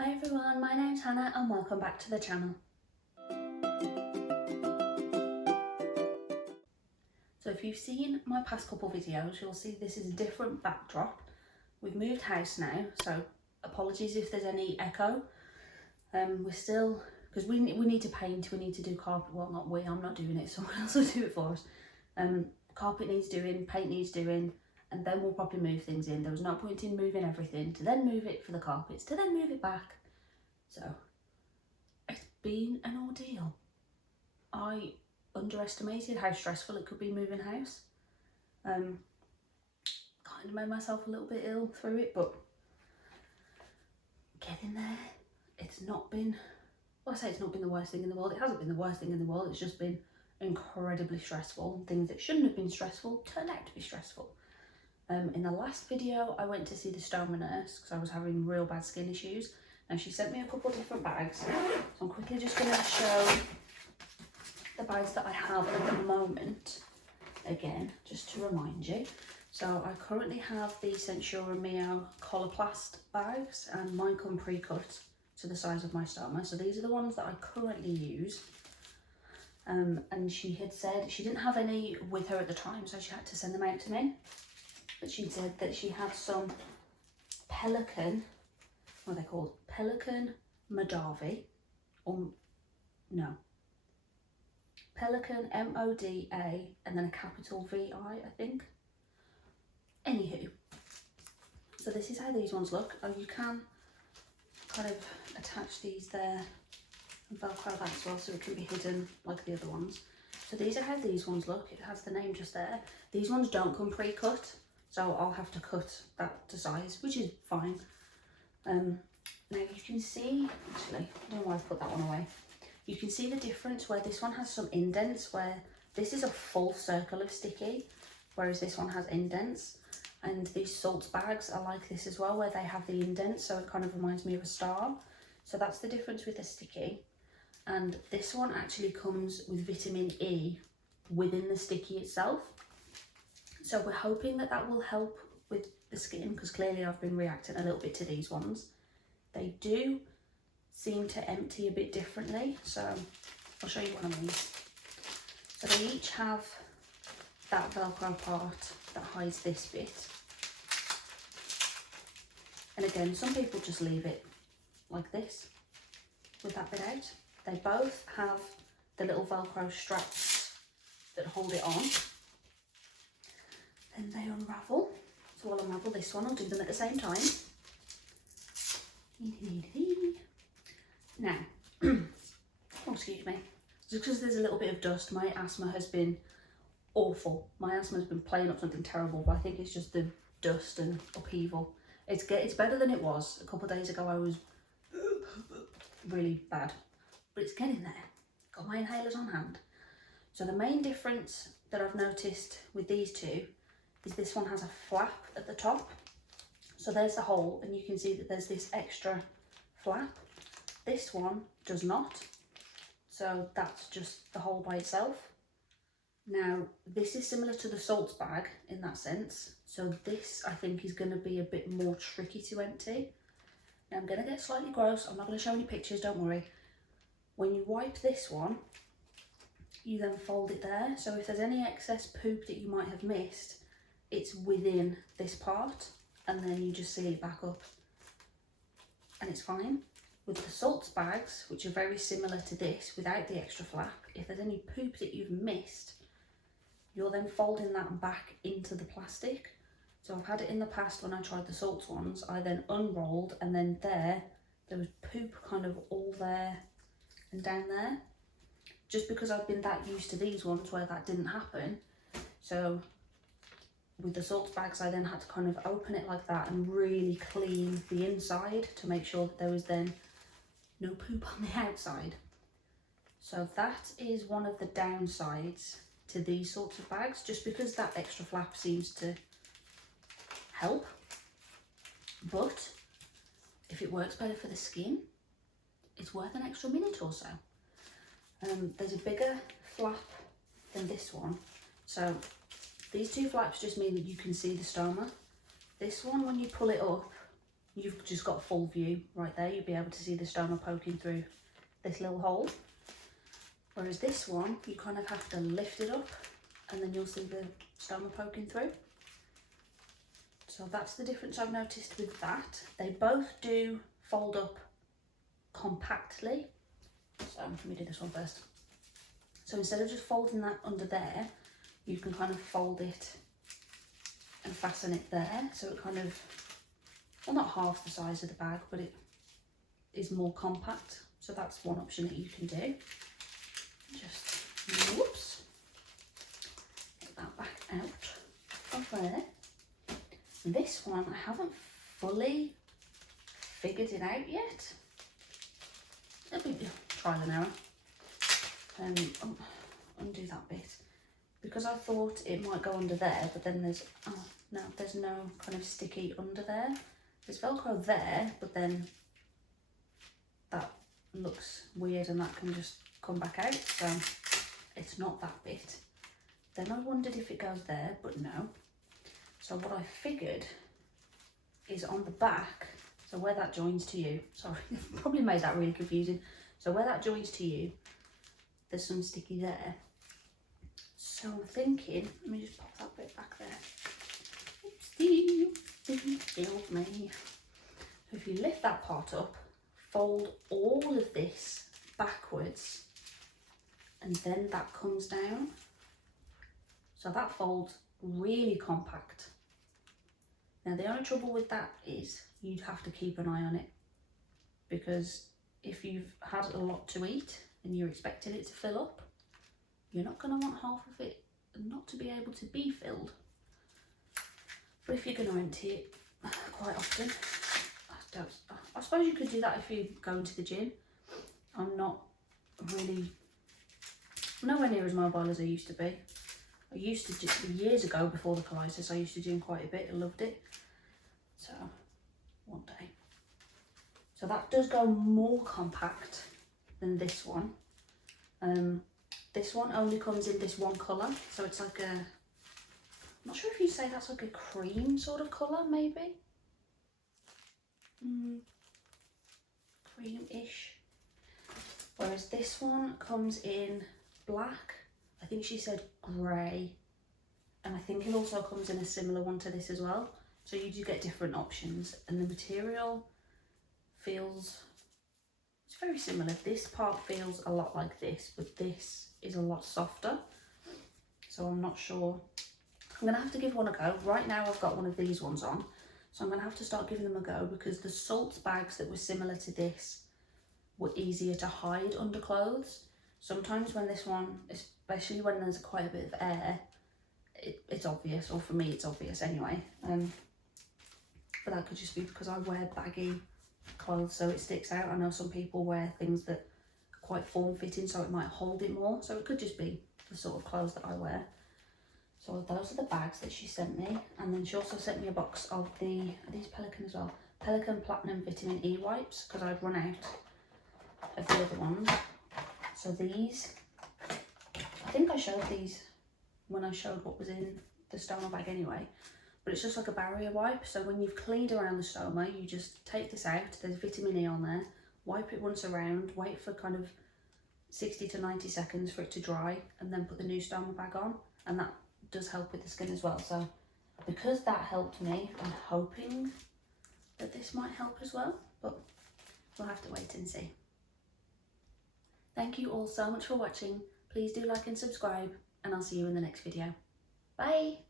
Hi everyone, my name's Hannah and welcome back to the channel. So if you've seen my past couple videos, you'll see this is a different backdrop. We've moved house now, so apologies if there's any echo. We're still, because we need to paint, we need to do carpet, well not we, I'm not doing it, someone else will do it for us. Carpet needs doing, paint needs doing, and then we'll probably move things in. There was no point in moving everything to then move it for the carpets, to then move it back. So it's been an ordeal. I underestimated how stressful it could be moving house. Kind of made myself a little bit ill through it, but getting there. It's not been, well, I say it's not been the worst thing in the world. It hasn't been the worst thing in the world. It's just been incredibly stressful. Things that shouldn't have been stressful turned out to be stressful. In the last video, I went to see the Stoma nurse because I was having real bad skin issues, and she sent me a couple of different bags. So I'm quickly just going to show the bags that I have at the moment, again, just to remind you. So I currently have the Sensura Mio Coloplast bags, and mine come pre-cut to the size of my stoma. So these are the ones that I currently use. And she had said she didn't have any with her at the time, so she had to send them out to me. But she said that she had some Pelican, what are they called? Pelican ModaVi, or no, Pelican ModaVi, and then a capital VI, I think. Anywho, so this is how these ones look. You can kind of attach these there and velcro that as well, so it can be hidden like the other ones. So these are how these ones look. It has the name just there. These ones don't come pre-cut, so I'll have to cut that to size, which is fine. Now you can see, actually, I don't know why I've put that one away. You can see the difference where this one has some indents, where this is a full circle of sticky, whereas this one has indents. And these salt bags are like this as well, where they have the indents, so it kind of reminds me of a star. So that's the difference with the sticky. And this one actually comes with vitamin E within the sticky itself. So we're hoping that that will help with the skin, because clearly I've been reacting a little bit to these ones. They do seem to empty a bit differently, so I'll show you one of these. So they each have that velcro part that hides this bit. And again, some people just leave it like this with that bit out. They both have the little velcro straps that hold it on. Then they unravel. So I'll unravel this one, I'll do them at the same time. Now, oh, excuse me, just because there's a little bit of dust, my asthma has been awful. My asthma has been playing up something terrible, but I think it's just the dust and upheaval. It's better than it was. A couple of days ago I was really bad, but it's getting there. Got my inhalers on hand. So the main difference that I've noticed with these two is this one has a flap at the top. So there's the hole, and you can see that there's this extra flap. This one does not. So that's just the hole by itself. Now, this is similar to the salts bag in that sense. So this, I think, is going to be a bit more tricky to empty. Now, I'm going to get slightly gross. I'm not going to show any pictures, don't worry. When you wipe this one, you then fold it there. So if there's any excess poop that you might have missed, it's within this part, and then you just seal it back up. And it's fine. With the salts bags, which are very similar to this, without the extra flap, if there's any poop that you've missed, you're then folding that back into the plastic. So I've had it in the past when I tried the salts ones, I then unrolled, and then there was poop kind of all there and down there. Just because I've been that used to these ones where that didn't happen. So with the salts bags, I then had to kind of open it like that and really clean the inside to make sure that there was then no poop on the outside. So that is one of the downsides to these sorts of bags, just because that extra flap seems to help. But if it works better for the skin, it's worth an extra minute or so. There's a bigger flap than this one. So these two flaps just mean that you can see the stoma. This one, when you pull it up, you've just got full view right there. You'll be able to see the stoma poking through this little hole. Whereas this one, you kind of have to lift it up and then you'll see the stoma poking through. So that's the difference I've noticed with that. They both do fold up compactly. So let me do this one first. So instead of just folding that under there, you can kind of fold it and fasten it there. So it kind of, well, not half the size of the bag, but it is more compact. So that's one option that you can do. Just, whoops, get that back out of there. This one, I haven't fully figured it out yet. It'll be trial and error. Undo that bit. Because I thought it might go under there, but then there's, oh no, there's no kind of sticky under there. There's Velcro there, but then that looks weird and that can just come back out. So it's not that bit. Then I wondered if it goes there, but no. So what I figured is on the back, so where that joins to you, sorry, I've probably made that really confusing. So where that joins to you, there's some sticky there. So I'm thinking, let me just pop that bit back there. Oopsie, didn't build me. So if you lift that part up, fold all of this backwards, and then that comes down. So that folds really compact. Now the only trouble with that is you'd have to keep an eye on it, because if you've had a lot to eat and you're expecting it to fill up, you're not going to want half of it not to be able to be filled. But if you're going to empty it quite often, I suppose you could do that if you go into the gym. I'm not really, nowhere near as mobile as I used to be. I used to do, years ago before the colitis, I used to gym quite a bit. I loved it. So, one day. So that does go more compact than this one. This one only comes in this one colour. So it's like a, I'm not sure if you'd say that's like a cream sort of colour, maybe. Cream-ish. Whereas this one comes in black. I think she said grey, and I think it also comes in a similar one to this as well. So you do get different options, and the material feels, it's very similar. This part feels a lot like this, but this is a lot softer. So I'm not sure. I'm gonna have to give one a go. Right now I've got one of these ones on, so I'm gonna have to start giving them a go, because the salt bags that were similar to this were easier to hide under clothes. Sometimes when this one, especially when there's quite a bit of air, it's obvious, or for me it's obvious anyway. But that could just be because I wear baggy clothes so it sticks out. I know some people wear things that are quite form-fitting so it might hold it more. So it could just be the sort of clothes that I wear. So those are the bags that she sent me. And then she also sent me a box of the, are these Pelican as well? Pelican Platinum Vitamin E wipes, because I'd run out of the other ones. So these, I think I showed these when I showed what was in the stoma bag anyway, but it's just like a barrier wipe. So when you've cleaned around the stoma, you just take this out, there's vitamin E on there, wipe it once around, wait for kind of 60 to 90 seconds for it to dry, and then put the new stoma bag on, and that does help with the skin as well. So because that helped me, I'm hoping that this might help as well, but we'll have to wait and see. Thank you all so much for watching. Please do like and subscribe, and I'll see you in the next video. Bye!